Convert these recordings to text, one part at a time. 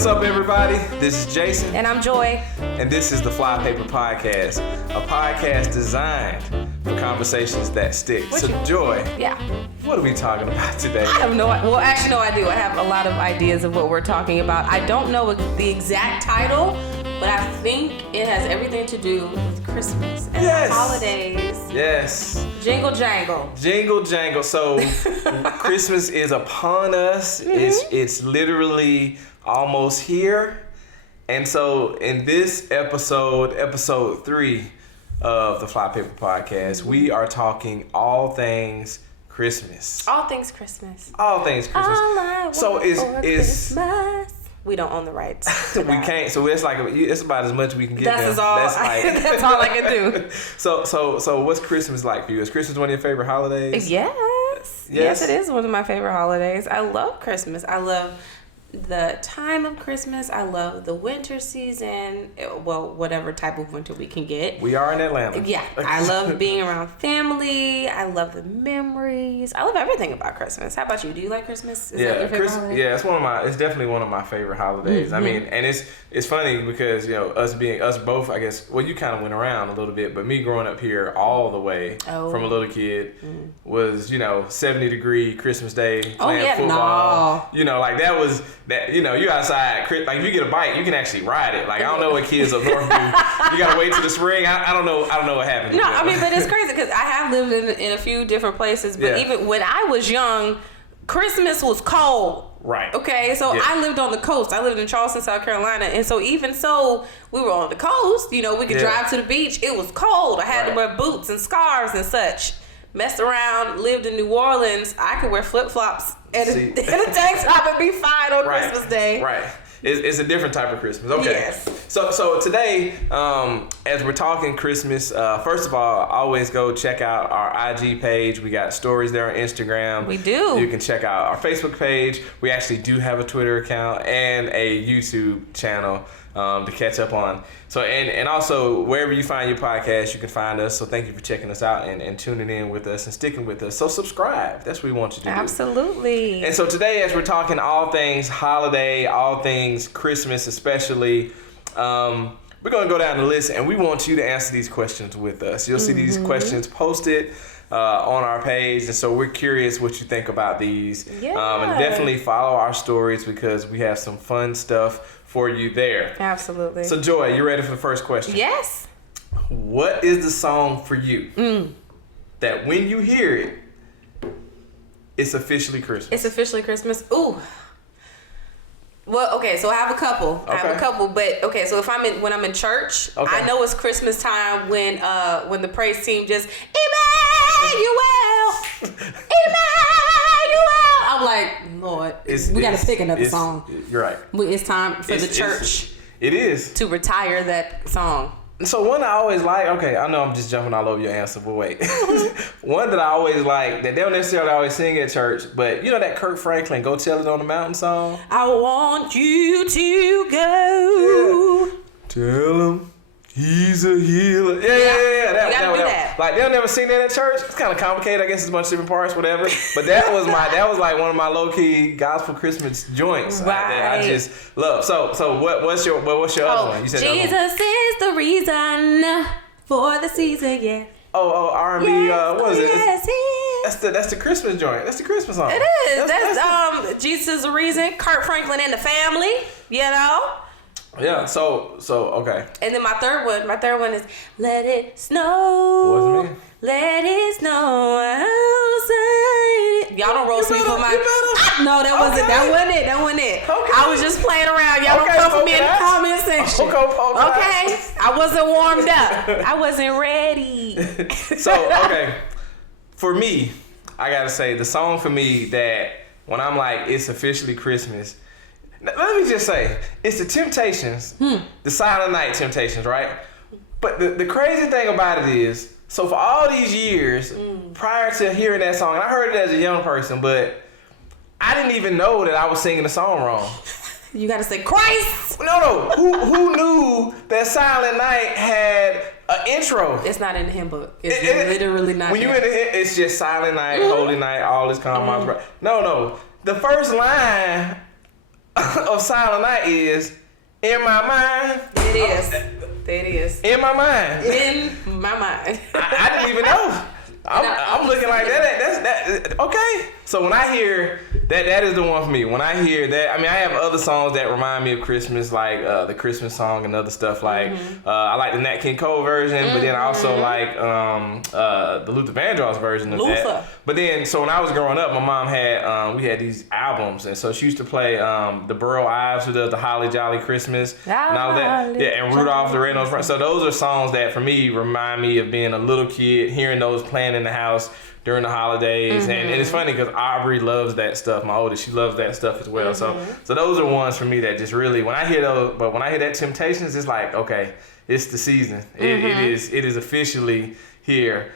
What's up, everybody? This is Jason. And I'm Joy. And this is the Fly Paper Podcast, a podcast designed for conversations that stick. Joy, yeah. What are we talking about today? I have no idea. Well, actually, no, I do. I have a lot of ideas of what we're talking about. I don't know the exact title, but I think it has everything to do with Christmas and the holidays. Yes. Jingle jangle. Jingle jangle. So Christmas is upon us. Mm-hmm. It's literally almost here. And so in this episode 3 of the Fly Paper Podcast, we are talking all things Christmas. All things Christmas. All things Christmas. All I want so it's Christmas. We don't own the rights. We can't. So it's about as much we can get. That's all. That's all I can do. So what's Christmas like for you? Is Christmas one of your favorite holidays? Yes, it is one of my favorite holidays. I love Christmas. I love the time of Christmas. I love the winter season. Well, whatever type of winter we can get. We are in Atlanta. Yeah. I love being around family. I love the memories. I love everything about Christmas. How about you? Do you like Christmas? Is that your favorite holiday? Yeah, it's definitely one of my favorite holidays. Mm-hmm. I mean, and it's funny because, us both, I guess, well, you kind of went around a little bit, but me growing up here all the way from a little kid was, 70-degree Christmas Day playing football. No. You outside, like if you get a bike, you can actually ride it. Like I don't know what kids up north do. You gotta wait till the spring. I don't know what happened. No, I mean, but it's crazy because I have lived in a few different places. But even when I was young, Christmas was cold. Right. Okay, so I lived on the coast. I lived in Charleston, South Carolina, and so even so, we were on the coast. We could drive to the beach. It was cold. I had to wear boots and scarves and such. Messed around, lived in New Orleans. I could wear flip-flops and a tank top and be fine on Christmas Day. Right. It's a different type of Christmas. Okay. Yes. So today, as we're talking Christmas, first of all, always go check out our IG page. We got stories there on Instagram. We do. You can check out our Facebook page. We actually do have a Twitter account and a YouTube channel to catch up on. So and also wherever you find your podcast, you can find us. So thank you for checking us out and tuning in with us and sticking with us. So subscribe. That's what we want you to do. Absolutely. And so today, as we're talking all things holiday, all things Christmas especially, we're going to go down the list and we want you to answer these questions with us. You'll see these questions posted on our page, and so we're curious what you think about these. Yeah. And definitely follow our stories because we have some fun stuff for you there. Absolutely. So Joy, you ready for the first question? Yes. What is the song for you that when you hear it, it's officially Christmas? It's officially Christmas. Ooh. Well, okay, so I have a couple. But okay, so when I'm in church, I know it's Christmas time when the praise team just Emmanuel. I'm like, Lord, we got to pick another song. You're right. It's time for the church. It is to retire that song. So one I always like, okay, I know I'm just jumping all over your answer, but wait. One that I always like, that they don't necessarily always sing at church, but you know that Kirk Franklin, Go Tell It on the Mountain song? I want you to go. Yeah. Tell him he's a healer. Yeah. That. Like they'll never sing that at church. It's kind of complicated. I guess it's a bunch of different parts, whatever. But that was like one of my low key gospel Christmas joints. Right. I just love. So what's your other one? You said Jesus is the reason for the season. Yeah. R&B. Yes, what is it? Yes, That's the Christmas joint. That's the Christmas song. It is. That's Jesus is the reason. Kirk Franklin and the family. Yeah, so okay. And then my third one is Let It Snow. Boys and Men. Let it snow outside. Y'all don't roast me for my. No, that wasn't it. Okay. I was just playing around. Y'all don't come for me in the comment section. Okay. I wasn't warmed up. I wasn't ready. So okay, for me, I gotta say the song for me that when I'm like it's officially Christmas. Let me just say, it's the Temptations, the Silent Night Temptations, right? But the crazy thing about it is, so for all these years, prior to hearing that song, and I heard it as a young person, but I didn't even know that I was singing the song wrong. You gotta say Christ! No. Who knew that Silent Night had an intro? It's not in the hymn book. It's literally not. When you in the hymn, it's just Silent Night, Holy Night, all this calm. No. The first line of Silent Night is in my mind. It is. It is. In my mind. In my mind. I didn't even know. I'm looking like that. Okay. So when I hear that is the one for me. When I hear that, I mean, I have other songs that remind me of Christmas, like the Christmas song and other stuff. Like I like the Nat King Cole version, but then I also like the Luther Vandross version of that. But then, so when I was growing up, my mom had we had these albums, and so she used to play the Burl Ives, who does the Holly Jolly Christmas and all that. Yeah, and Rudolph the Red-Nosed Reindeer. So those are songs that for me remind me of being a little kid, hearing those playing in the house during the holidays. And it's funny because Aubrey loves that stuff. My oldest, she loves that stuff as well. So those are ones for me that just really, when I hear those, but when I hear that Temptations, it's like, okay, it's the season. It is officially here.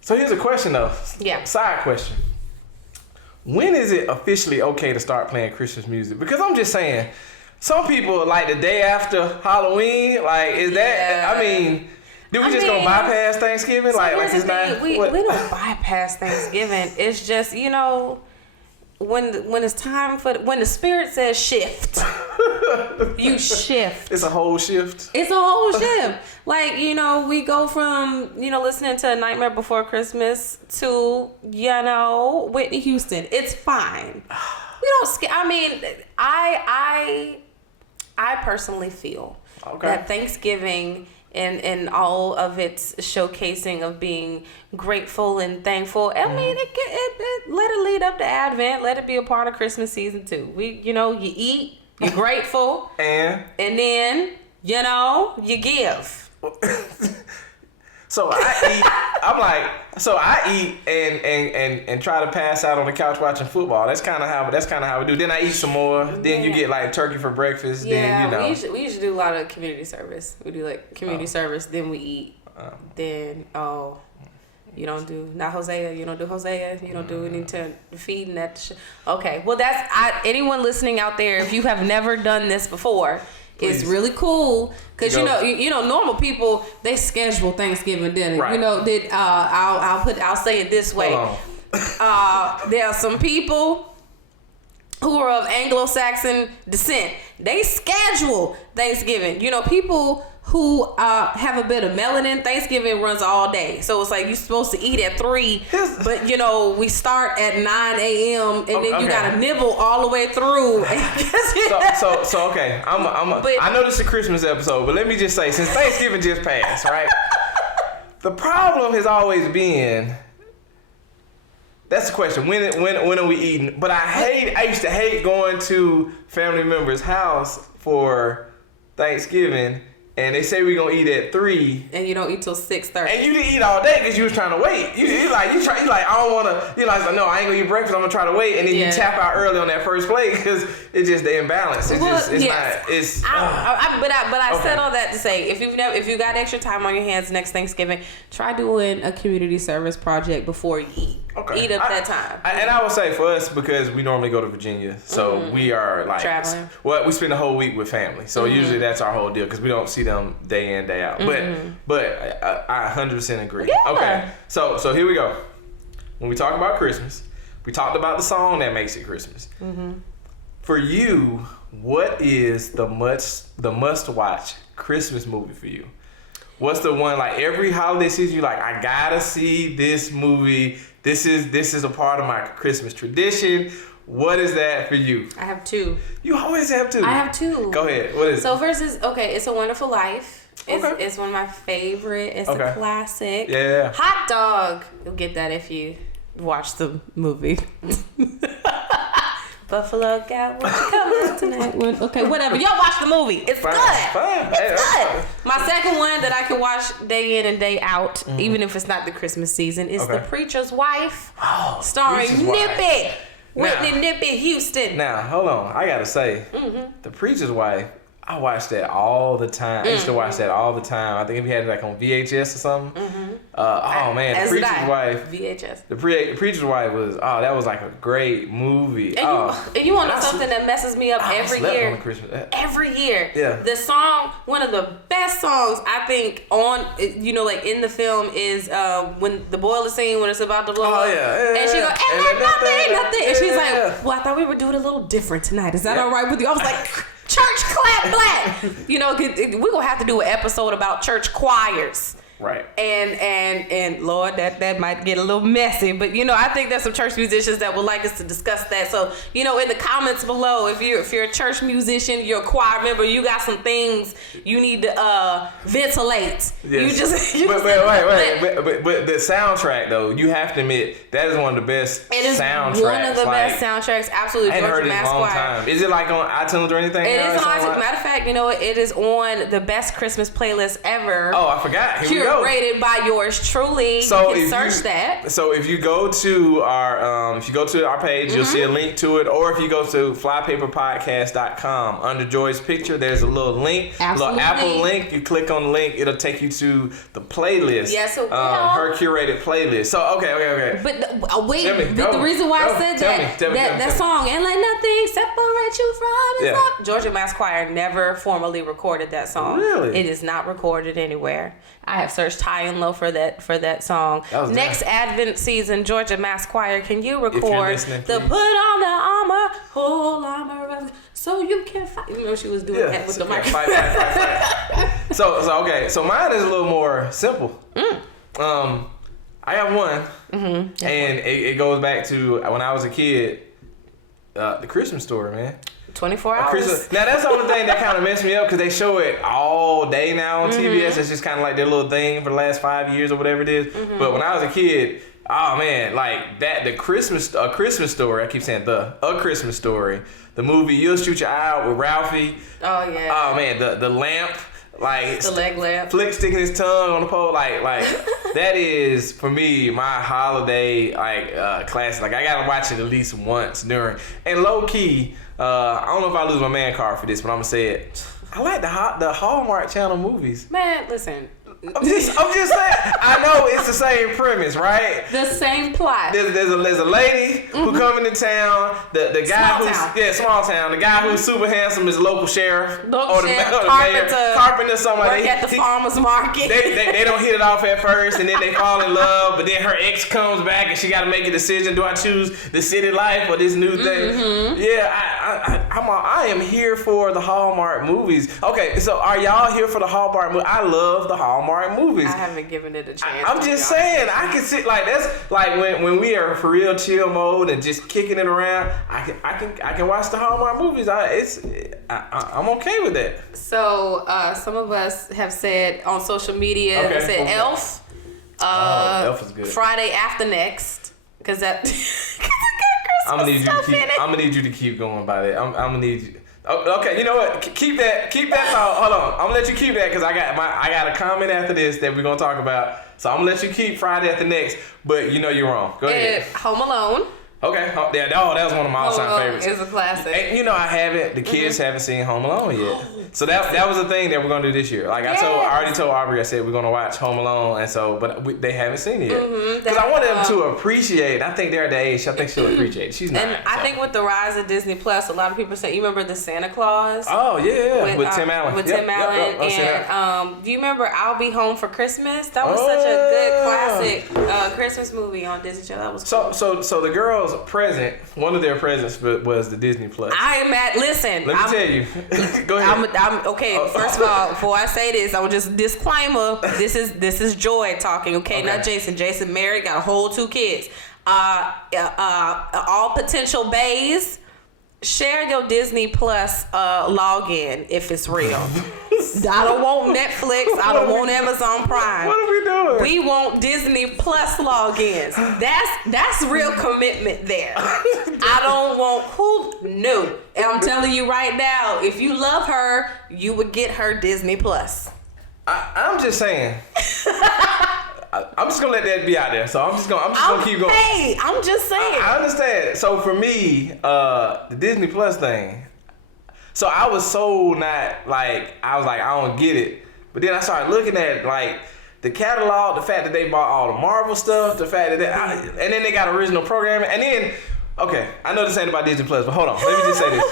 So here's a question though. Yeah. Side question. When is it officially okay to start playing Christmas music? Because I'm just saying, some people like the day after Halloween, like is that, I mean, do we just gonna bypass Thanksgiving? So like it's not, thing, we don't bypass Thanksgiving. It's just, you know, when it's time for when the spirit says shift, you shift. It's a whole shift. It's a whole shift. Like, you know, we go from, you know, listening to A Nightmare Before Christmas to, you know, Whitney Houston. It's fine. We don't. I mean, I personally feel that Thanksgiving and all of its showcasing of being grateful and thankful. I mean, it let it lead up to Advent. Let it be a part of Christmas season too. You know, you eat, you're grateful, and then, you know, you give. So I eat and try to pass out on the couch watching football. That's kind of how we do. Then I eat some more. Then you get like turkey for breakfast. Yeah, then, you know. we usually do a lot of community service. We do like community service. Then we eat. Then you don't do Hosea. You don't do Hosea. You don't do any feeding that. Okay, well that's anyone listening out there. If you have never done this before. Please. It's really cool because you know normal people they schedule Thanksgiving dinner. Right. You know that I'll say it this way. There are some people who are of Anglo-Saxon descent. They schedule Thanksgiving. You know, people who have a bit of melanin, Thanksgiving runs all day. So it's like you're supposed to eat at 3, but you know, we start at 9 a.m. and then you gotta nibble all the way through. So okay, I know this is a Christmas episode, but let me just say, since Thanksgiving just passed, right? The problem has always been, that's the question, when are we eating? But I used to hate going to family members' house for Thanksgiving. And they say we're gonna eat at 3, and you don't eat till 6:30. And you didn't eat all day because you was trying to wait. You like I don't wanna. You like no, I ain't gonna eat breakfast. I'm gonna try to wait, and then you tap out early on that first plate because it's just the imbalance. It's not. It's. But I said all that to say if you got extra time on your hands next Thanksgiving, try doing a community service project before you eat. Okay. Eat up that time. And I would say for us, because we normally go to Virginia, so we are like traveling. Well, we spend the whole week with family, so usually that's our whole deal because we don't see them day in day out. But I 100% agree. Yeah. Okay, so here we go. When we talk about Christmas, we talked about the song that makes it Christmas. For you, what is the must watch Christmas movie for you? What's the one like every holiday season you like? I gotta see this movie. This is a part of my Christmas tradition. What is that for you? I have 2. You always have 2. I have 2. Go ahead. What is it? So first is It's a Wonderful Life. It's one of my favorite. It's a classic. Yeah. Hot Dog. You'll get that if you watch the movie. Buffalo got what coming tonight. Okay, whatever. Y'all watch the movie. It's good. It's good. My second one that I can watch day in and day out, even if it's not the Christmas season, is The Preacher's Wife, starring Whitney Houston. Now, hold on. I gotta say, The Preacher's Wife. I watched that all the time. I used to watch that all the time. I think we had it like on VHS or something. Oh man, The Preacher's Wife. VHS. The Preacher's Wife was that was like a great movie. And you want to know something that messes me up every year? On Christmas. Every year. Yeah. The song, one of the best songs I think on, like in the film is when the boiler scene when it's about to blow up. Oh yeah. And she goes, and nothing. And she's like, well, I thought we would do it a little different tonight. Is that all right with you? I was like, church clap black. We're going to have to do an episode about church choirs. Right. And Lord, that might get a little messy, but I think there's some church musicians that would like us to discuss that. So, in the comments below, if you're a church musician, you're a choir member, you got some things you need to ventilate. Yes. But the soundtrack though, you have to admit that is one of the best soundtracks. One of the best soundtracks, absolutely. I ain't heard it in a long time. Is it like on iTunes or anything? It is on iTunes. Matter of fact, it is on the best Christmas playlist ever. Oh, I forgot. Here we go. Rated by yours truly. So you can search that. So if you go to our page, you'll see a link to it. Or if you go to flypaperpodcast.com under Joy's picture, there's a little link, absolutely. A little Apple link. You click on the link, it'll take you to the playlist. Yeah, so her curated playlist. So okay. But the reason why I said that song, and let nothing separate you from his love. Georgia Mass Choir never formally recorded that song. Really? It is not recorded anywhere. I have searched high and low for that song. Next Advent season, Georgia Mass Choir, can you record the put on the armor, whole armor of, so you can fight? She was doing that with the microphone. Fight. So mine is a little more simple. I have one, and it goes back to when I was a kid. The Christmas Story, man. 24 hours. Now that's the only thing that kind of messed me up because they show it all day now on TBS. It's just kind of like their little thing for the last 5 years or whatever it is. But when I was a kid, oh man, like that, A Christmas Story. I keep saying A Christmas Story. The movie You'll Shoot Your Eye Out with Ralphie. Oh yeah. Oh man, the lamp. Like the leg lamp. Flick sticking his tongue on the pole. Like that is for me my holiday classic. Like I gotta watch it at least once during. And low key, I don't know if I lose my man card for this, but I'm gonna say it. I like the Hallmark Channel movies. Man, listen. I'm just saying. I know it's the same premise, right? The same plot. There's a lady who coming to town. The guy small town. The guy who's super handsome is local sheriff. Carpenter, somebody. Work at the farmer's market. They don't hit it off at first, and then they fall in love. But then her ex comes back, and she got to make a decision: do I choose the city life or this new thing? Yeah, I am here for the Hallmark movies. Okay, so are y'all here for the Hallmark movie? I love the Hallmark movies. I haven't given it a chance. I'm just saying, I can sit like that's like when we are for real chill mode and just kicking it around. I can watch the Hallmark movies. I'm okay with that. So some of us have said on social media, said Elf. Elf is good. Friday After Next, because that. I'm gonna need you to keep going by that. I'm gonna need you. Okay, you know what? Keep that thought. Hold on. I'm gonna let you keep that because I got a comment after this that we're gonna talk about. So I'm gonna let you keep Friday After Next, but you know you're wrong. Go ahead. Home Alone. Okay. That was one of my all-time favorites. It's a classic. And I haven't. The kids haven't seen Home Alone yet. So that was the thing that we're gonna do this year. Like I already told Aubrey. I said we're gonna watch Home Alone, and so they haven't seen it yet. Because I want them to appreciate. I think they're at the age. I think she'll appreciate it. She's not. And I think with the rise of Disney Plus, a lot of people say, you remember the Santa Claus? Oh yeah, with Tim Allen. With Tim Allen, and do you remember I'll Be Home for Christmas? That was such a good classic Christmas movie on Disney Channel. That was cool. So the girls' present. One of their presents was the Disney Plus. Listen. Let me tell you. Go ahead. Okay. First of all, before I say this, I will just disclaimer. This is Joy talking. Okay, not Jason. Jason married, got a whole 2 kids. All potential bays. Share your Disney Plus login if it's real. I don't want Netflix. I don't want Amazon Prime. What are we doing? We want Disney Plus logins. That's real commitment there. I don't want no. And I'm telling you right now, if you love her, you would get her Disney Plus. I'm just saying. I'm just gonna let that be out there. So I'm just gonna keep going. Hey, I'm just saying. I understand. So for me, the Disney Plus thing. So I was so not like, I was like, I don't get it. But then I started looking at like the catalog, the fact that they bought all the Marvel stuff, the fact that and then they got original programming. And then, okay, I know this ain't about Disney Plus, but hold on, let me just say this.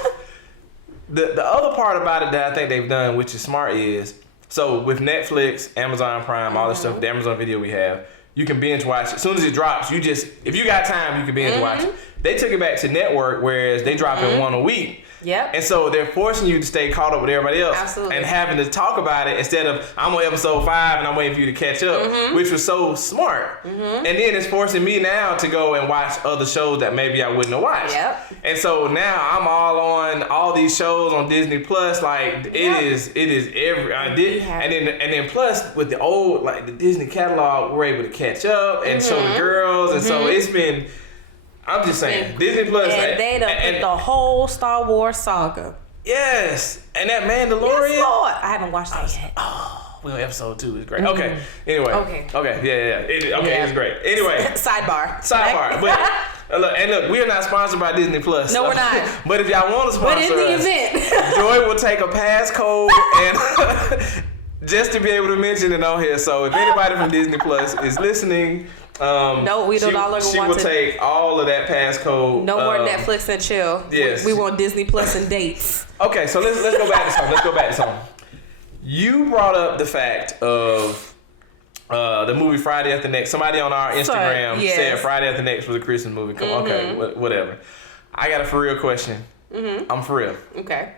The other part about it that I think they've done, which is smart, is so with Netflix, Amazon Prime, all this stuff, the Amazon Video we have, you can binge watch it. As soon as it drops, you just, if you got time, you can binge watch it. They took it back to network, whereas they drop it one a week. Yep. And so they're forcing you to stay caught up with everybody else. Absolutely. And having to talk about it instead of, I'm on episode 5 and I'm waiting for you to catch up, which was so smart. And then it's forcing me now to go and watch other shows that maybe I wouldn't have watched. Yep. And so now I'm all on all these shows on Disney Plus. Like it is every, and then plus with the old, like the Disney catalog, we're able to catch up and show the girls. And so it's been, I'm just saying, Disney Plus. And they done put the whole Star Wars saga. Yes. And that Mandalorian. Yes, Lord. I haven't watched that yet. Oh, well, episode 2 is great. Okay. Anyway. Okay. Yeah. It's great. Anyway. Sidebar. But look, we are not sponsored by Disney Plus. No, we're not. But if y'all want to sponsor us, but in the event, Joy will take a passcode and just to be able to mention it on here. So if anybody from Disney Plus is listening, no, we don't all want to. She will take all of that passcode. No more Netflix and chill. Yes. We want Disney Plus and dates. Okay, so let's go back to something. You brought up the fact of the movie Friday After Next. Somebody on our Instagram said Friday After Next was a Christmas movie. Okay, whatever. I got a for real question. I'm for real. Okay.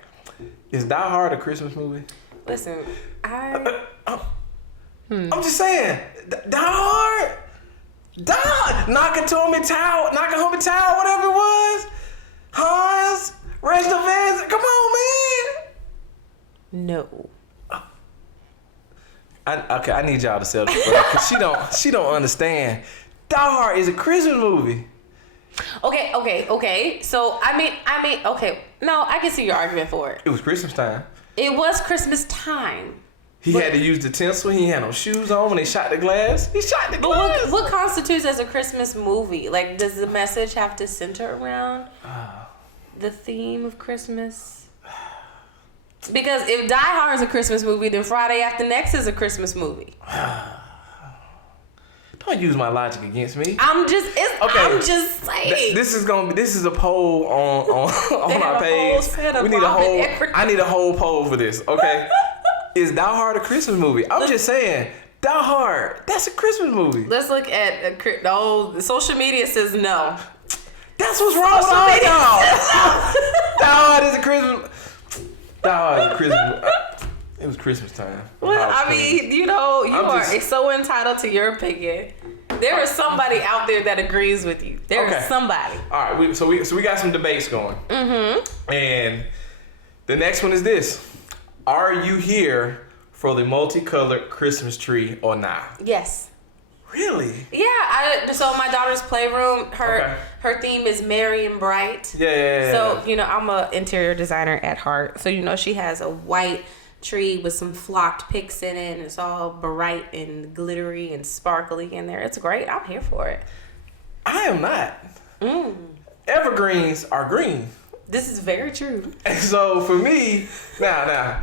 Is Die Hard a Christmas movie? Listen, I'm just saying, Die Hard. Nakatomi Tower, whatever it was. Hans, Reginald Van. Come on, man. No. I need y'all to sell this because she don't understand. Die Hard is a Christmas movie. Okay. So I mean, okay. No, I can see your argument for it. It was Christmas time. It was Christmas time. He had to use the tinsel. He had no shoes on when they shot the glass. He shot the glass. But what constitutes as a Christmas movie? Like, does the message have to center around the theme of Christmas? Because if Die Hard is a Christmas movie, then Friday After Next is a Christmas movie. Don't use my logic against me. I'm just saying. This is a poll on our page. I need a whole poll for this. Okay. Is Die Hard a Christmas movie? I'm just saying, Die Hard, that's a Christmas movie. Let's look at social media says no. That's what's wrong with all y'all. Die Hard is a Christmas. Die Hard is a Christmas. It was Christmas time. Well, I mean, you are so entitled to your opinion. There is somebody out there that agrees with you. There is somebody. All right, so we got some debates going. And the next one is this. Are you here for the multicolored Christmas tree or not? Yes. Really? Yeah. So my daughter's playroom, her theme is merry and bright. Yeah. So, I'm an interior designer at heart. So, she has a white tree with some flocked picks in it. And it's all bright and glittery and sparkly in there. It's great. I'm here for it. I am not. Evergreens are green. This is very true. And so for me, now,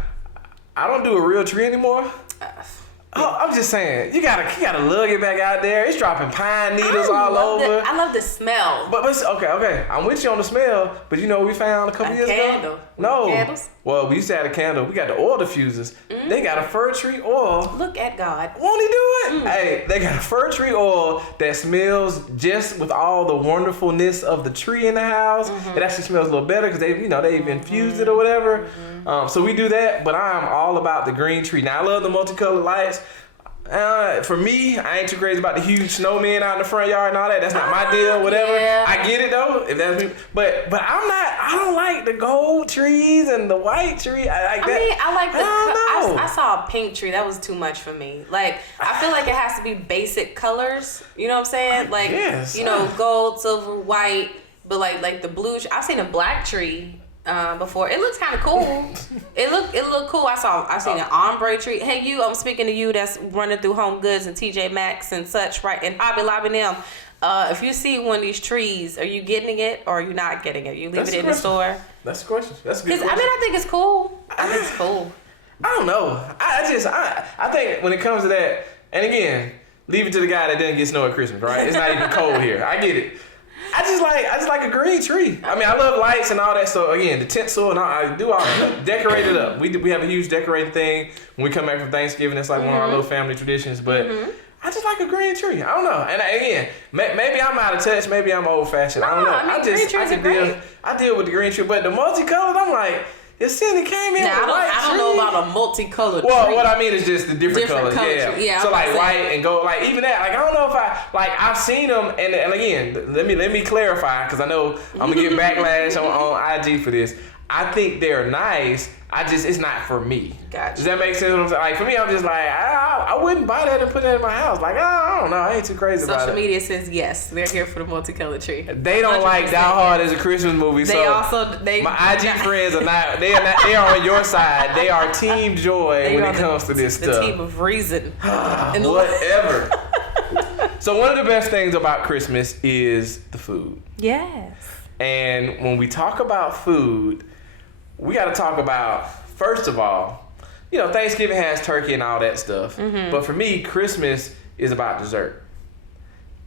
I don't do a real tree anymore. I'm just saying, you gotta lug it back out there. It's dropping pine needles all over. I love the smell. But okay. I'm with you on the smell. But we found a couple years ago. No. Candles? Well, we used to have a candle. We got the oil diffusers. They got a fir tree oil. Look at God. Won't he do it? Hey, they got a fir tree oil that smells just with all the wonderfulness of the tree in the house. It actually smells a little better because they've infused it or whatever. So we do that. But I'm all about the green tree. Now I love the multicolored lights. For me, I ain't too crazy about the huge snowmen out in the front yard and all that. That's not my deal, whatever. Yeah. I get it though, if that's me. But I don't like the gold trees and the white tree. I saw a pink tree. That was too much for me. Like, I feel like it has to be basic colors. You know what I'm saying? Like, gold, silver, white. But like the blue, I've seen a black tree before. It looks kind of cool. It looked cool. I seen an ombre tree. Hey, you. I'm speaking to you. That's running through Home Goods and TJ Maxx and such, right? And Hobby Lobby them. If you see one of these trees, are you getting it or are you not getting it? You leave it in the store. That's the question. That's a good question. I think it's cool. I think it's cool. I don't know. I think when it comes to that, and again, leave it to the guy that didn't get snow at Christmas, right? It's not even cold here. I get it. I just like a green tree. I mean, I love lights and all that. So again, the tinsel and all, I do all decorate it up. We have a huge decorating thing when we come back from Thanksgiving. It's like one of our little family traditions. But I just like a green tree. I don't know. And again, maybe I'm out of touch. Maybe I'm old fashioned. I don't know. I deal with the green tree. But the multicolored, I'm like. It said it came in. Now, I don't know about a multicolored Well, tree. what I mean is just the different colors. Yeah. So like white and gold, like even that. Like I don't know if I've seen them. And again, let me clarify because I know I'm gonna get backlash on IG for this. I think they're nice. It's not for me. Gotcha. Does that make sense? What I'm saying? Like for me, I'm just like I wouldn't buy that and put that in my house. Like I don't know. I ain't too crazy about it. Social media says yes. They're here for the multicolored tree. They don't 100%. Like Die Hard as a Christmas movie. My IG friends are not. They are on your side. They are Team Joy when it comes to this stuff. The team of reason. Whatever. So one of the best things about Christmas is the food. Yes. And when we talk about food, we got to talk about, first of all, Thanksgiving has turkey and all that stuff. Mm-hmm. But for me, Christmas is about dessert.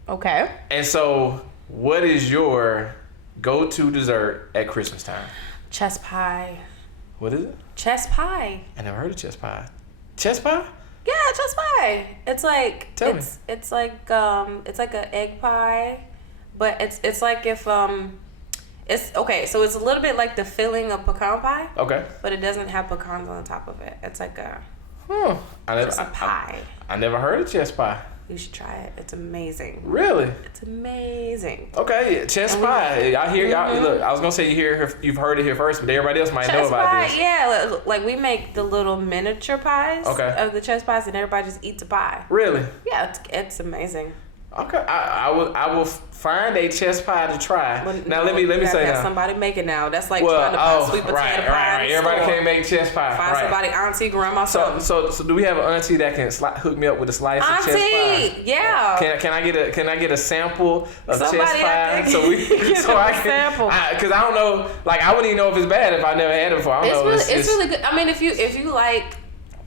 Okay. And so what is your go-to dessert at Christmas time? Chess pie. What is it? Chess pie. I never heard of chess pie. Chess pie? Yeah, chess pie. It's like Tell me. It's like an egg pie, but it's like if it's okay. So it's a little bit like the filling of pecan pie. Okay. But it doesn't have pecans on top of it. It's like a pie. I never heard of chess pie. You should try it. It's amazing. Really? It's amazing. Okay, chess pie. I hear y'all. Look, I was gonna say you've heard it here first, but everybody else might know about this. Yeah, like we make the little miniature pies of the chess pies, and everybody just eats a pie. Really? Yeah, it's amazing. Okay, I will find a chess pie to try. Now let me say now. Somebody make it now. That's like trying to buy sweet potato pie. Right. Everybody can't make chess pie. Find somebody, auntie, grandma. So do we have an auntie that can hook me up with a slice of chess pie? Yeah. Can I get a sample of somebody chess pie I can sample? Because I don't know. Like I wouldn't even know if it's bad if I never had it before. I don't know. It's really good. I mean, if you like.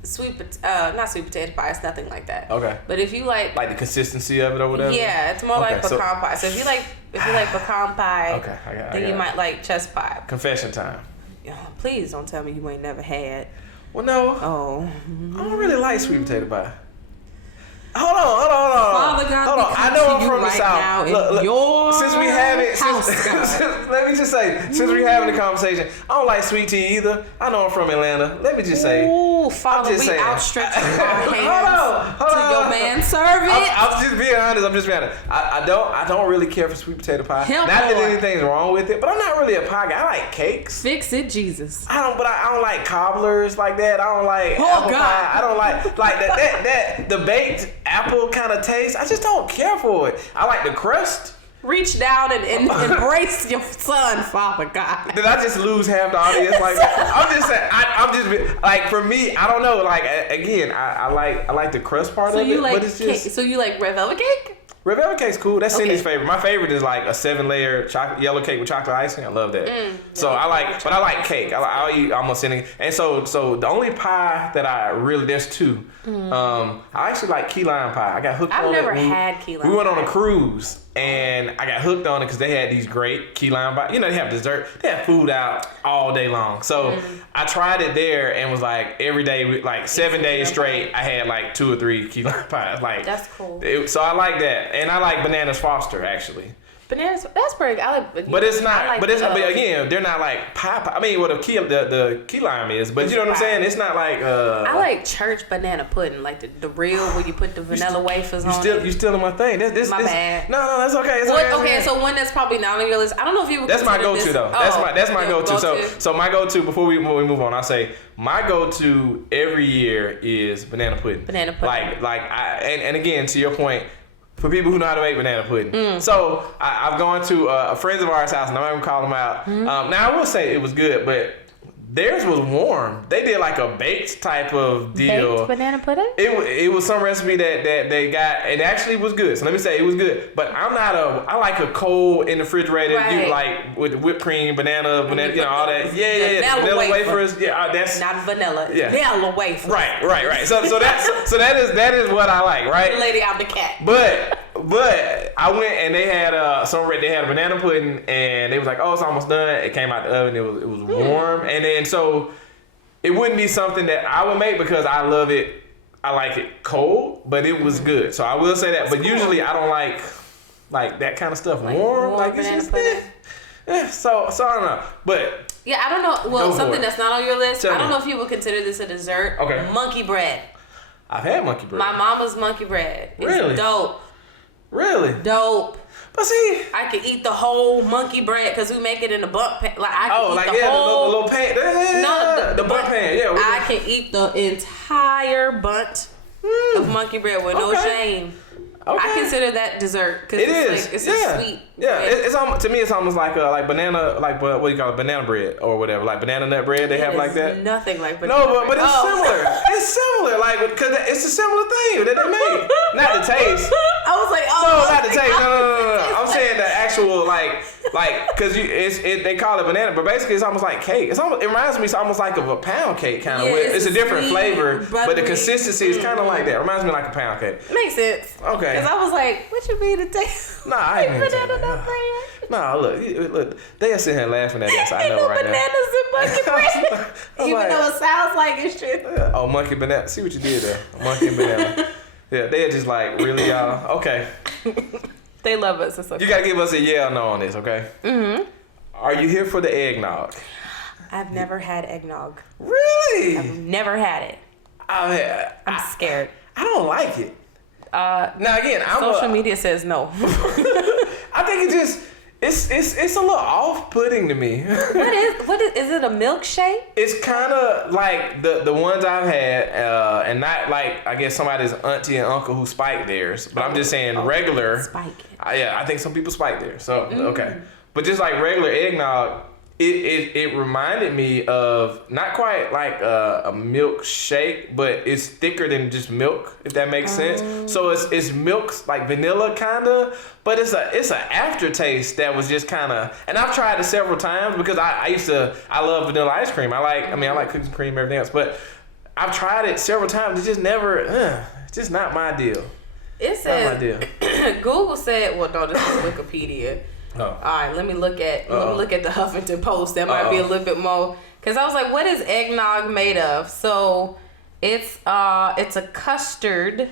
Not sweet potato pie. It's nothing like that. Okay. But if you like the consistency of it or whatever. Yeah, it's more like pecan pie. So if you like pecan pie, then you might like chess pie. Confession time. Please don't tell me you ain't never had. Well, no. Oh. I don't really like sweet potato pie. Hold on. Father God, hold on. I know I'm from the South. Now look, since we have it, let me just say, since we're having the conversation, I don't like sweet tea either. I know I'm from Atlanta. Let me just say. Ooh, Father, we outstretched our hands to your man. Serve it. I'm just being honest. I don't really care for sweet potato pie. Not that anything's wrong with it, but I'm not really a pie guy. I like cakes. Fix it, Jesus. I don't like cobblers like that. I don't like apple pie. I don't like that the baked apple kind of taste. I just don't care for it. I like the crust. Reach down and embrace your son, Father God. Did I just lose half the audience like that? I'm just saying. I'm just like, for me, I don't know. Like again, I like the crust part of it. But it's just. So you like red velvet cake? Red velvet cake's cool. That's Cindy's favorite. My favorite is like a 7-layer yellow cake with chocolate icing. I love that. So I like cake. I'll eat almost anything. And so the only pie that there's two. I actually like key lime pie. I got hooked on it. I've never had key lime pie. We went on a cruise and I got hooked on it because they had these great key lime pie. They have dessert. They have food out all day long. So I tried it there and was like every day, like 7 days straight, I had like 2 or 3 key lime pies. Like that's cool. So I like that. And I like Bananas Foster actually. Bananas, that's pretty. But it's not. But again, they're not like pie. I mean, what the key lime is. But you know what I'm saying? It's not like. I like church banana pudding, like the real where you put the vanilla wafers on. You stealing my thing. My bad. No, that's okay. It's okay. So one that's probably not on your list. I don't know if you would. That's my go-to though. That's my go-to. So my go-to before we move on, I say my go-to every year is banana pudding. Banana pudding. And again, to your point. for people who know how to make banana pudding. So I've gone to a friends of ours' house, and I'm not even call them out. Now I will say it was good, but theirs was warm. They did like a baked type of deal. Baked banana pudding? It was some recipe that they got. It actually was good. So let me say it was good. But I like a cold in the refrigerator. Right. You like with whipped cream, banana, you know, all that. Yeah. Vanilla wafers. Yeah, that's not vanilla. Yeah. Vanilla wafers. Right. So that is what I like, right? Lady out the cat. But I went and they had they had a banana pudding and they was like, oh, it's almost done. It came out the oven. It was warm, and then so it wouldn't be something that I would make because I love it. I like it cold, but it was good. So I will say that. But usually I don't like that kind of stuff warm. Like it's just so I don't know. But yeah, I don't know. Well, something that's not on your list. I don't know if you would consider this a dessert. Okay. Monkey bread. I've had monkey bread. My mama's monkey bread. It's Really? dope. Really? Dope. But see, I could eat the whole monkey bread because we make it in a bundt pan. Like I can eat the the whole little pan. No, the bundt pan. Yeah. I can eat the entire bundt of monkey bread with no shame. Okay. I consider that dessert because it's a sweet. Yeah, it's almost, to me it's almost like banana, like what do you call it, banana bread or whatever, like banana nut bread. They have like that. Nothing like banana. No, but it's similar. It's similar, like because it's a similar thing that they make. Not the taste. I was like, No, not the taste. No. I'm saying the actual like because they call it banana, but basically it's almost like cake. It reminds me almost like of a pound cake kind of. Yeah, it's a different sweet, flavor, but the buttery. consistency is kind of like that. It reminds me like a pound cake. Makes sense. Okay. Because I was like, what you mean to taste? Nah, I ain't even banana nut bread. Nah, look, they are sitting here laughing at us. I Ain't know no right bananas in monkey bread. Even like, though it sounds like it's true. Oh, monkey banana. See what you did there. Monkey and banana. Yeah, they're just like, really, y'all? Okay. They love us. It's okay. You got to give us a yeah or no on this, okay? Mm-hmm. Are you here for the eggnog? I've never had eggnog. Really? I've never had it. I'm scared. I don't like it. Now, again, Social media says no. I think it's a little off-putting to me. What is it a milkshake? It's kind of like the ones I've had, and not like, I guess somebody's auntie and uncle who spiked theirs, but I'm just saying regular. Spike it. I think some people spike theirs, so okay. But just like regular eggnog, it reminded me of not quite like a milkshake, but it's thicker than just milk, if that makes sense. So it's milk, like vanilla kinda, but it's an aftertaste that was just kinda, and I've tried it several times because I love vanilla ice cream. I like cookies and cream and everything else, but I've tried it several times. It just never, it's just not my deal. It says, Google said, well, no, this is Wikipedia. Oh. All right, let me look at the Huffington Post. That might be a little bit more, because I was like, what is eggnog made of? So it's a custard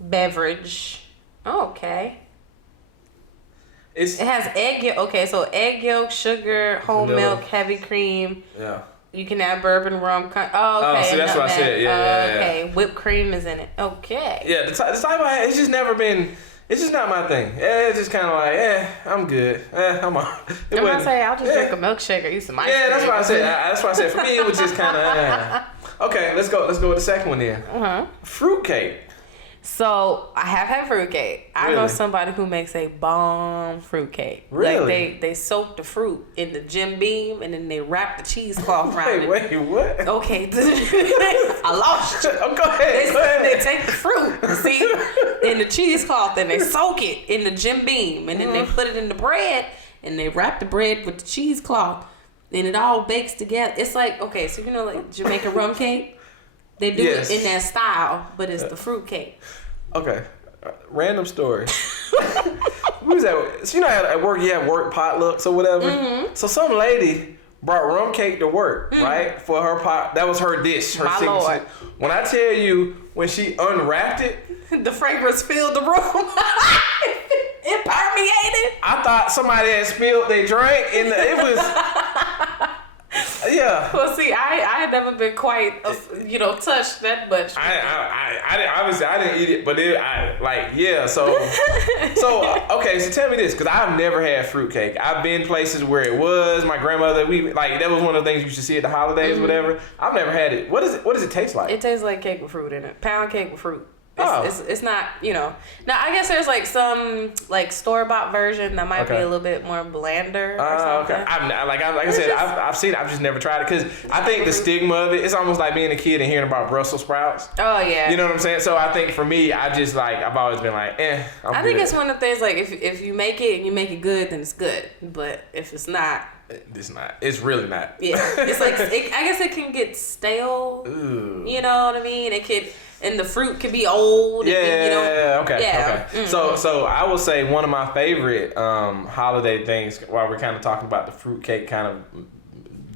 beverage. Okay. It has egg yolk. Okay, so egg yolk, sugar, whole milk, heavy cream. Yeah. You can add bourbon, rum. Okay. Oh, see, that's what I said. Yeah. Okay, whipped cream is in it. Okay. Yeah, the type it's just never been. It's just not my thing. It's just kind of like, I'm good. I'm on. I'm gonna say I'll just drink a milkshake or eat some ice cream. Yeah, that's what I said. That's what I said. For me, it was just kind of. Okay, let's go with the second one then. Fruitcake. So I have had fruitcake. I know somebody who makes a bomb fruitcake. Really? Like they soak the fruit in the Jim Beam and then they wrap the cheesecloth around it. Wait, what? Okay, I lost you. Oh, go ahead. They take the fruit, see, in the cheesecloth and they soak it in the Jim Beam and then they put it in the bread and they wrap the bread with the cheesecloth and it all bakes together. It's like, okay, so you know like Jamaican rum cake? They do it in that style, but it's the fruit cake. Okay. Random story. What was that? So you know at work you have work potlucks or whatever? So some lady brought rum cake to work, right? For her pot. That was her dish, her signature. Lord. When I tell you, when she unwrapped it, the fragrance filled the room. It permeated. I thought somebody had spilled their drink and it was... Yeah. Well, see, I had never been quite, touched that much. I didn't eat it, but So okay, so tell me this, because I've never had fruitcake. I've been places where it was. My grandmother, that was one of the things you should see at the holidays, whatever. I've never had it. What does it taste like? It tastes like cake with fruit in it. Pound cake with fruit. It's not, you know. Now I guess there's like some like store-bought version that might be a little bit more blander or something. Okay. Like I said, I've seen it. I've just never tried it because I think the stigma of it, it's almost like being a kid and hearing about Brussels sprouts. Oh yeah. You know what I'm saying? So I think for me, I've always been like, I think it's one of the things like if you make it and you make it good, then it's good. But if it's not. It's not. It's really not. Yeah. It's like, I guess it can get stale. Ooh. You know what I mean? And the fruit can be old. Yeah. And, you know, okay. Mm-hmm. So I will say one of my favorite holiday things while we're kind of talking about the fruitcake kind of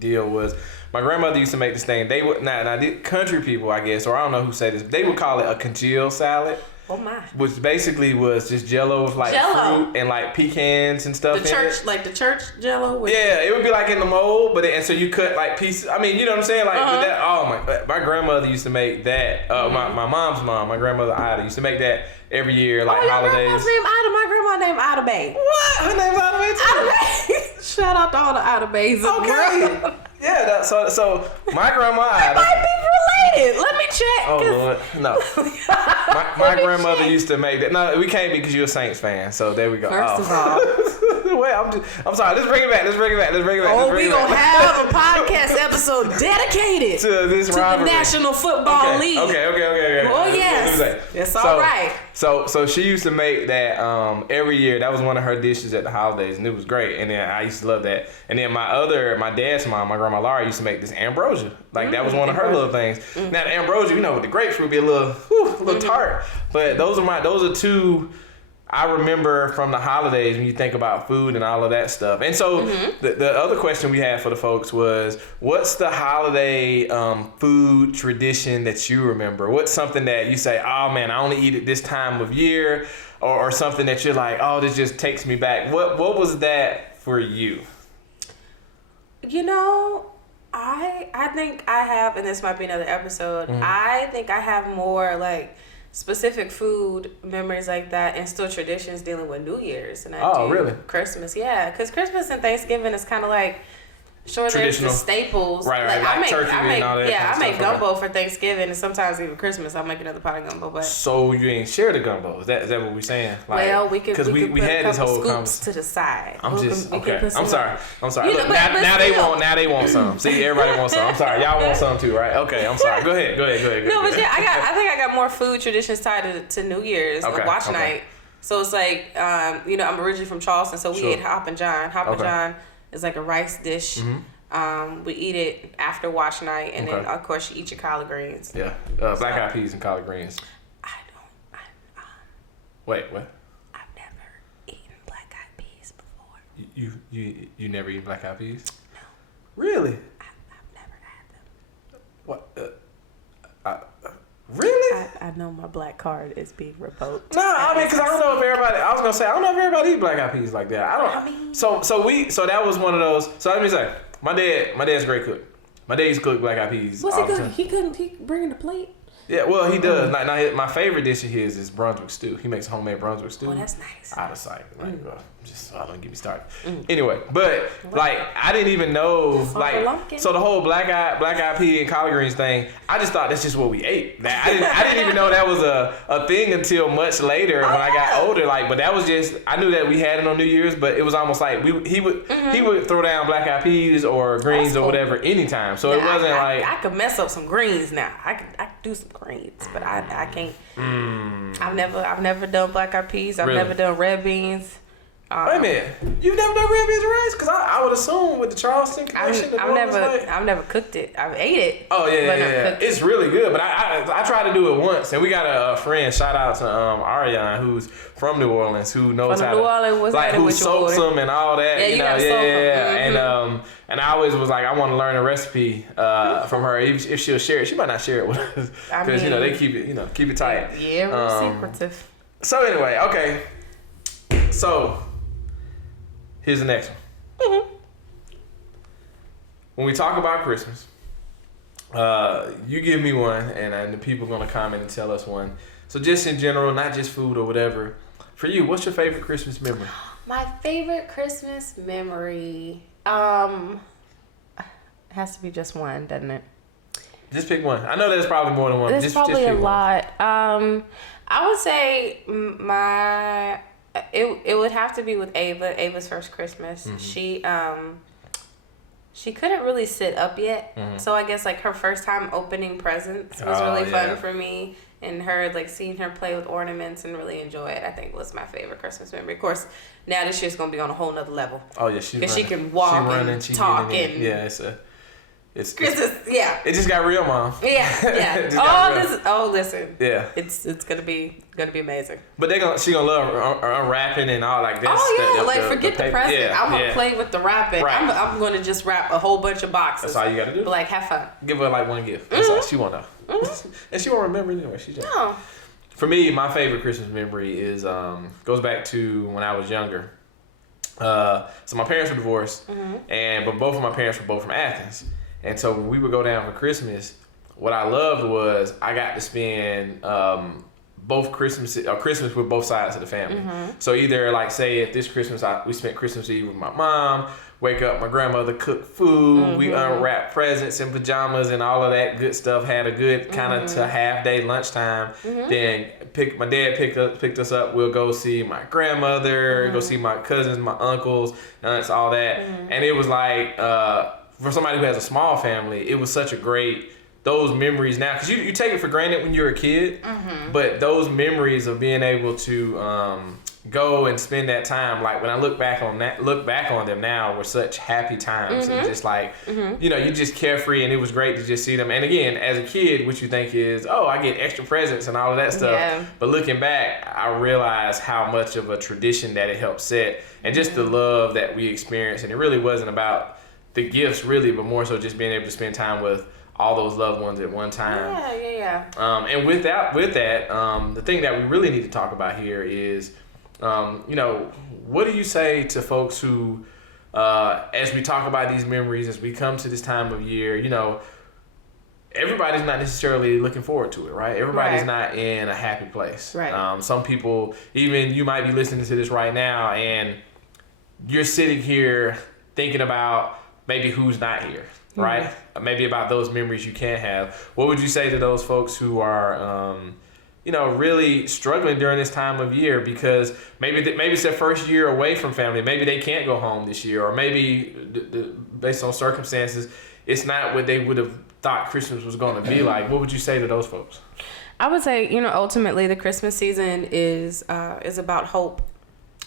deal was my grandmother used to make this thing. They would now country people, I guess, or I don't know who say this, but they would call it a congealed salad. Oh my! Which basically was just Jello with like fruit and like pecans and stuff. The church Jello. Yeah, it would be like in the mold, and so you cut like pieces. I mean, you know what I'm saying? Like that. Oh my grandmother used to make that. My mom's mom, my grandmother Ida, used to make that every year, like holidays. Your grandma's name Ida. My grandma named Ida Bay. What? Her name's Ida Bay too. Ida Bay. Shout out to all the Ida Bays in the world. Yeah. So my grandma Ida. Might be related. Let me check. Oh Lord, no. My grandmother used to make that. No, we can't because you're a Saints fan. So there we go. First of all. Wait, I'm sorry. Let's bring it back. Oh, we gonna have a podcast episode dedicated to this rivalry. The National Football League. Okay. Oh yes, that's all right. So she used to make that every year. That was one of her dishes at the holidays, and it was great. And then I used to love that. And then my dad's mom, my grandma Laura, used to make this ambrosia. Like that was one of her little things. Now the ambrosia, you know, with the grapefruit, be a little tart. But those are two I remember from the holidays when you think about food and all of that stuff. And so the other question we had for the folks was, what's the holiday food tradition that you remember? What's something that you say, oh man, I only eat it this time of year, or something that you're like, oh, this just takes me back. What was that for you? You know, I think I have, and this might be another episode, I think I have more like specific food memories like that and still traditions dealing with New Year's and really? Christmas. Yeah, because Christmas and Thanksgiving is kind of like there's the staples. Right, like turkey and all that. Yeah, I make gumbo for Thanksgiving and sometimes even Christmas. I'll make another pot of gumbo. But so you ain't share the gumbo? Is that what we're saying? Like, well, we could put had this whole scoops to the side. I'm sorry. You know, Look, now they want some. See, everybody wants some. I'm sorry, y'all want some too, right? Okay, I'm sorry. Go ahead. No, but yeah, I think I got more food traditions tied to New Year's and watch night. So it's like, I'm originally from Charleston, so we ate Hop and John. Hop and John is like a rice dish. We eat it after wash night, and then of course you eat your collard greens. Yeah, black eyed peas and collard greens. Wait, what? I've never eaten black eyed peas before. You never eat black eyed peas? No. Really? I've never had them. What? Really? I know my black card is being revoked. No, I mean, because I don't know if everybody. I was gonna say I don't know if everybody eat black eyed peas like that. I don't. So that was one of those. So let me say. My dad's a great cook. My dad used to cook black eyed peas. What's he cook? He bringing the plate? Yeah, well, he does. Now, my favorite dish of his is Brunswick stew. He makes homemade Brunswick stew. Oh, that's nice. Out of sight. Like, just don't get me started. Anyway, but like I didn't even know so the whole black eyed pea and collard greens thing. I just thought that's just what we ate. I didn't even know that was a thing until much later when I got older. Like, but that was just I knew that we had it on New Year's, but it was almost like he would throw down black eyed peas or greens or whatever anytime. So it wasn't like I could mess up some greens now. I could do some greens, but I can't. I've never done black eyed peas. I've never done red beans. Wait a minute, you've never done red beans and rice? Because I would assume with the Charleston connection, I've never cooked it. I've ate it. Oh yeah. It's really good, but I tried to do it once, and we got a friend. Shout out to Ariane, who's from New Orleans, who knows how to who soaks them and all that. Yeah. And I always was like, I want to learn a recipe from her. If she'll share it, she might not share it with us because they keep it tight. Yeah, we're secretive. So anyway, okay. So here's the next one. When we talk about Christmas, you give me one, and the people are gonna comment and tell us one. So just in general, not just food or whatever. For you, what's your favorite Christmas memory? My favorite Christmas memory has to be just one, doesn't it? Just pick one. I know there's probably more than one. There's probably a lot. I would say it would have to be with Ava. Ava's first Christmas. Mm-hmm. She couldn't really sit up yet, so I guess like her first time opening presents was really fun for me, and her like seeing her play with ornaments and really enjoy it. I think was my favorite Christmas memory. Of course, now this year's gonna be on a whole nother level. Oh yeah, because she can walk and talk and yeah, it's Christmas. Yeah, it just got real, Mom. Yeah. Listen. Yeah, it's gonna be amazing. But she gonna love unwrapping and all like that. Oh yeah, forget the present. Yeah, I'm gonna play with the wrapping. Right. I'm gonna just wrap a whole bunch of boxes. That's all you gotta do. But like, have fun. Give her like one gift. That's all she won't know. And she won't remember anyway. No. For me, my favorite Christmas memory is goes back to when I was younger. So my parents were divorced, but both of my parents were both from Athens. And so when we would go down for Christmas, what I loved was I got to spend both Christmas with both sides of the family. So either like say if this Christmas we spent Christmas Eve with my mom, wake up, my grandmother cooked food, we unwrapped presents in pajamas and all of that good stuff, had a good kind of to half day lunchtime. Then my dad picked us up, we'll go see my grandmother, go see my cousins, my uncles, aunts, all that. And it was like for somebody who has a small family, it was such a great, those memories now, because you take it for granted when you're a kid, but those memories of being able to go and spend that time, like when I look back on them now, were such happy times. And just like, you just carefree, and it was great to just see them. And again, as a kid, what you think is, oh, I get extra presents and all of that stuff. Yeah. But looking back, I realized how much of a tradition that it helped set, and just the love that we experienced. And it really wasn't about the gifts really, but more so just being able to spend time with all those loved ones at one time. Yeah. And with that, the thing that we really need to talk about here is, what do you say to folks who, as we talk about these memories, as we come to this time of year, everybody's not necessarily looking forward to it, right? Everybody's not in a happy place. Right. Some people, even you might be listening to this right now, and you're sitting here thinking about maybe who's not here, right? Maybe about those memories you can't have. What would you say to those folks who are, really struggling during this time of year, because maybe it's their first year away from family. Maybe they can't go home this year, or maybe based on circumstances, it's not what they would have thought Christmas was going to be like. What would you say to those folks? I would say, ultimately the Christmas season is about hope.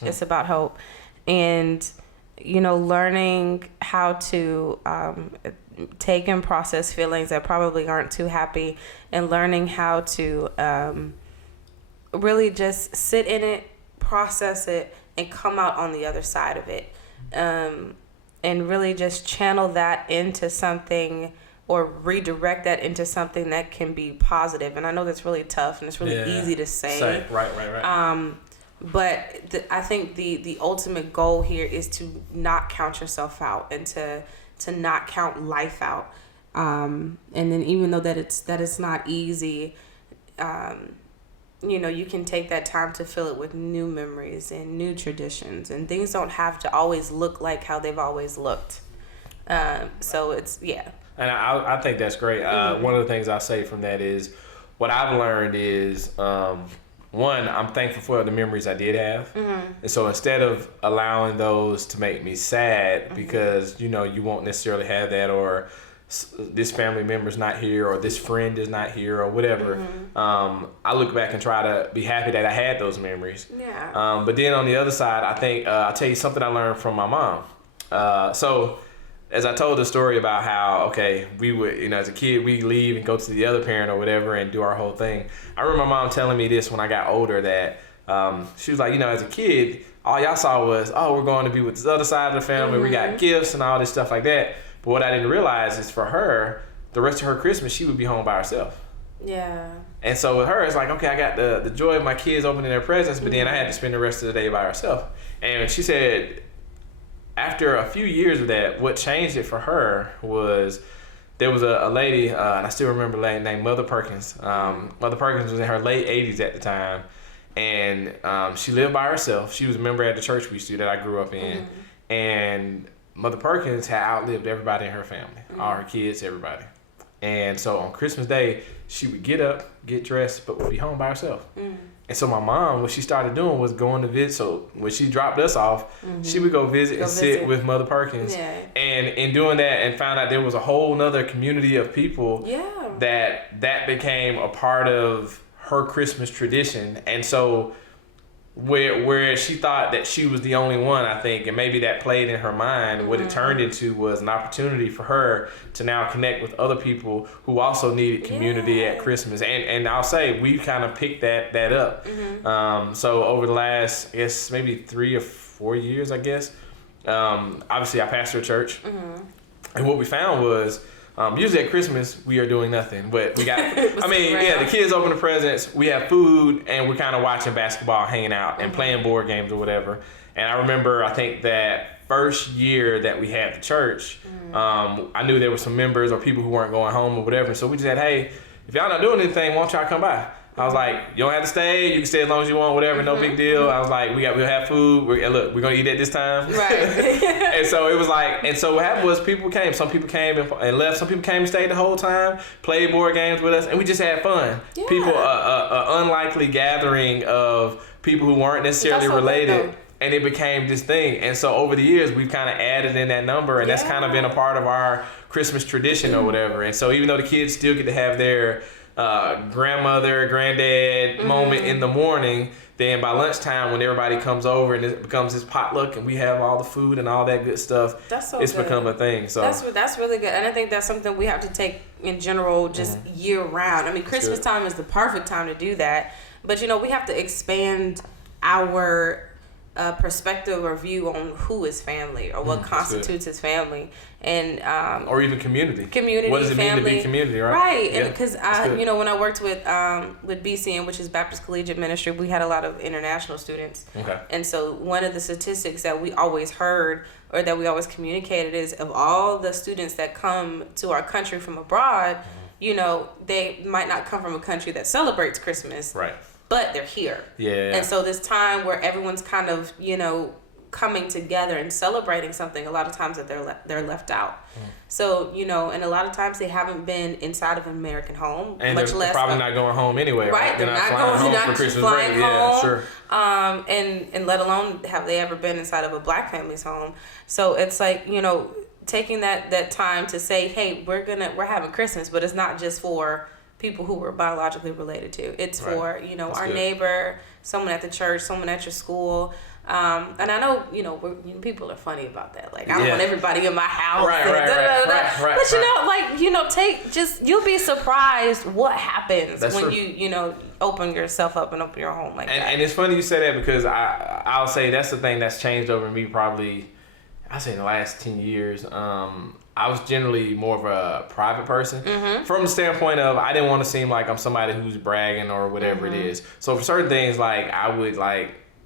It's about hope. And learning how to take and process feelings that probably aren't too happy, and learning how to really just sit in it, process it, and come out on the other side of it. And really just channel that into something, or redirect that into something that can be positive. And I know that's really tough, and it's really easy to say. Right. But I think the ultimate goal here is to not count yourself out, and to not count life out. And then even though that it's not easy, you can take that time to fill it with new memories and new traditions, and things don't have to always look like how they've always looked. So it's, yeah. And I think that's great. One of the things I say from that is, what I've learned is, one, I'm thankful for the memories I did have. And so instead of allowing those to make me sad because, you won't strictly have that, or this family member's not here, or this friend is not here, or whatever, I look back and try to be happy that I had those memories. Yeah. But then on the other side, I think, I'll tell you something I learned from my mom. So as I told the story about how, we would, as a kid, we leave and go to the other parent or whatever and do our whole thing. I remember my mom telling me this when I got older, that she was like, as a kid, all y'all saw was, we're going to be with this other side of the family. We got gifts and all this stuff like that. But what I didn't realize is, for her, the rest of her Christmas, she would be home by herself. Yeah. And so with her, it's like, I got the joy of my kids opening their presents, but then I had to spend the rest of the day by herself. And she said, after a few years of that, what changed it for her was, there was a lady, and I still remember the lady named Mother Perkins. Mother Perkins was in her late 80s at the time, and she lived by herself. She was a member at the church we used to that I grew up in, and Mother Perkins had outlived everybody in her family, all her kids, everybody. And so on Christmas Day, she would get up, get dressed, but would be home by herself. And so my mom, what she started doing was going to visit. So when she dropped us off, she would go visit and sit with Mother Perkins. Yeah. And in doing that, and found out there was a whole nother community of people that became a part of her Christmas tradition. And so where she thought that she was the only one, I think, and maybe that played in her mind, what it turned into was an opportunity for her to now connect with other people who also needed community at Christmas. And I'll say we kind of picked that up. So over the last, I guess, maybe 3 or 4 years, I guess, obviously I pastor a church. And what we found was, usually at Christmas, we are doing nothing, but we got, the kids open the presents, we have food, and we're kind of watching basketball, hanging out, and playing board games or whatever. And I remember, I think that first year that we had the church, I knew there were some members or people who weren't going home or whatever. So we just said, hey, if y'all not doing anything, why don't y'all come by? I was like, you don't have to stay. You can stay as long as you want, whatever. No big deal. I was like, we'll have food. We're going to eat at this time. Right. And so it was like, and so what happened was people came. Some people came and left. Some people came and stayed the whole time, played board games with us, and we just had fun. Yeah. People, unlikely gathering of people who weren't necessarily related. And it became this thing. And so over the years, we've kind of added in that number, and that's kind of been a part of our Christmas tradition or whatever. And so even though the kids still get to have their grandmother, granddad moment in the morning, then by lunchtime when everybody comes over and it becomes this potluck and we have all the food and all that good stuff, it's become a thing. So that's really good. And I think that's something we have to take in general just year round. I mean, Christmas time is the perfect time to do that, but we have to expand our perspective or view on who is family or what constitutes as family, and or even community. What does it mean to be community, right? Right, and because when I worked with BCM, which is Baptist Collegiate Ministry, we had a lot of international students. Okay. And so one of the statistics that we always heard or that we always communicated is of all the students that come to our country from abroad, they might not come from a country that celebrates Christmas. Right. But they're here. Yeah. And so this time where everyone's kind of, coming together and celebrating something, a lot of times that they're left out. So, and a lot of times they haven't been inside of an American home, and much less probably not going home anyway. Right, they're not flying home for Christmas break. Yeah, sure. And let alone have they ever been inside of a black family's home. So it's like, taking that time to say, hey, we're having Christmas, but it's not just for people who we're biologically related to. It's for, our neighbor, someone at the church, someone at your school. And I know, people are funny about that. Like, I don't want everybody in my house. But, you'll be surprised what happens when you open yourself up and open your home like that. And it's funny you say that because I'll say that's the thing that's changed over me probably, I'll say in the last 10 years. I was generally more of a private person from the standpoint of I didn't want to seem like I'm somebody who's bragging or whatever it is. So for certain things, like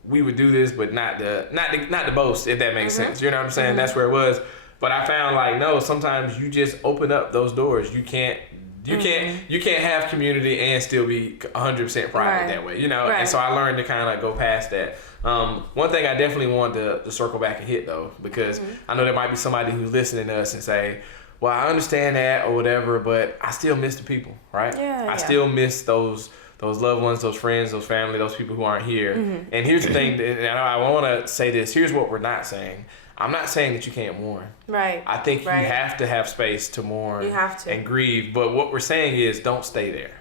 we would do this, but not to boast, if that makes sense. You know what I'm saying? That's where it was. But I found no, sometimes you just open up those doors. You can't have community and still be 100% private that way, And so I learned to kind of go past that. One thing I definitely wanted to circle back and hit though, because I know there might be somebody who's listening to us and say, well, I understand that or whatever, but I still miss the people, right? I still miss those loved ones, those friends, those family, those people who aren't here. And here's the thing, and I want to say this, here's what we're not saying. I'm not saying that you can't mourn. Right. I think you have to have space to mourn and grieve. But what we're saying is don't stay there.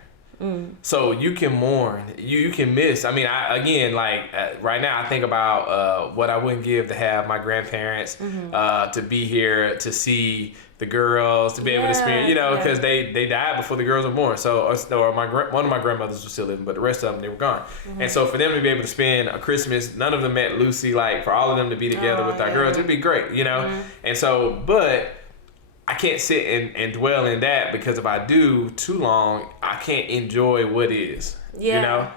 So you can mourn. You can miss. I mean, right now I think about what I wouldn't give to have my grandparents to be here, to see the girls, to be able to experience, because they died before the girls were born. So, one of my grandmothers was still living, but the rest of them, they were gone. And so for them to be able to spend a Christmas, none of them met Lucy, for all of them to be together with our girls, it'd be great, And so, but I can't sit and dwell in that, because if I do too long, I can't enjoy what is. Yeah.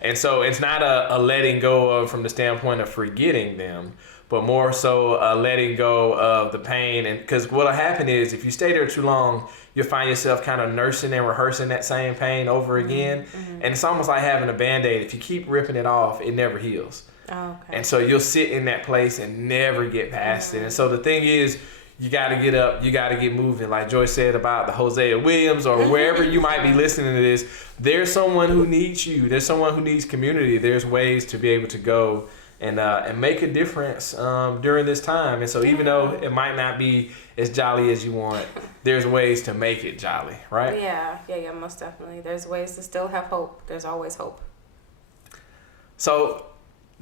And so it's not a letting go of from the standpoint of forgetting them, but more so letting go of the pain. And because what'll happen is if you stay there too long, you'll find yourself kind of nursing and rehearsing that same pain over again. And it's almost like having a Band-Aid. If you keep ripping it off, it never heals. Oh, okay. And so you'll sit in that place and never get past it. And so the thing is, you got to get up, you got to get moving. Like Joy said about the Hosea Williams or wherever you might be listening to this, there's someone who needs you. There's someone who needs community. There's ways to be able to go and make a difference during this time. And so even though it might not be as jolly as you want, there's ways to make it jolly, right? Yeah, most definitely. There's ways to still have hope. There's always hope. So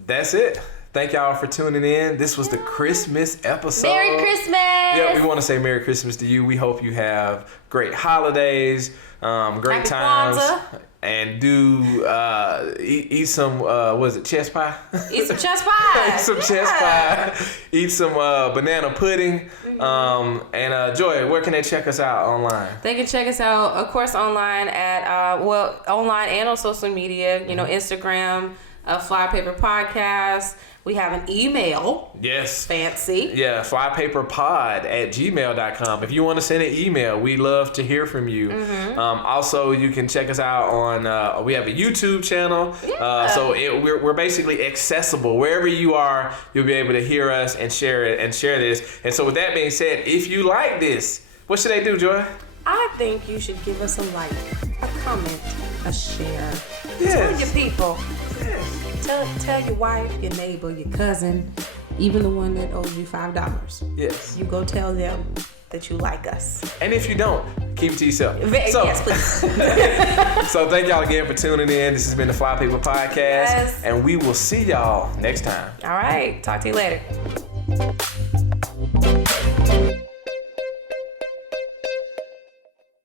that's it. Thank y'all for tuning in. This was the Christmas episode. Merry Christmas! Yeah, we want to say Merry Christmas to you. We hope you have great holidays, great Happy times, Kwanzaa. and do eat some what is it, chess pie? Eat some chess pie. Eat some chess pie. Eat some banana pudding. And Joy, where can they check us out online? They can check us out, of course, online at online and on social media. You know, Instagram, Fly Paper Podcast. We have an email. Yes. Fancy. Yeah, flypaperpod@gmail.com. If you want to send an email, we love to hear from you. Also, you can check us out on, we have a YouTube channel. Yeah. So we're basically accessible. Wherever you are, you'll be able to hear us and share it and share this. And so with that being said, if you like this, what should they do, Joy? I think you should give us a like, a comment, a share. Yes. Tell your people. Yes. Tell your wife, your neighbor, your cousin, even the one that owes you $5. Yes. You go tell them that you like us. And if you don't, keep it to yourself. Yes, please. So thank y'all again for tuning in. This has been the Fly Paper Podcast. Yes. And we will see y'all next time. All right. Talk to you later.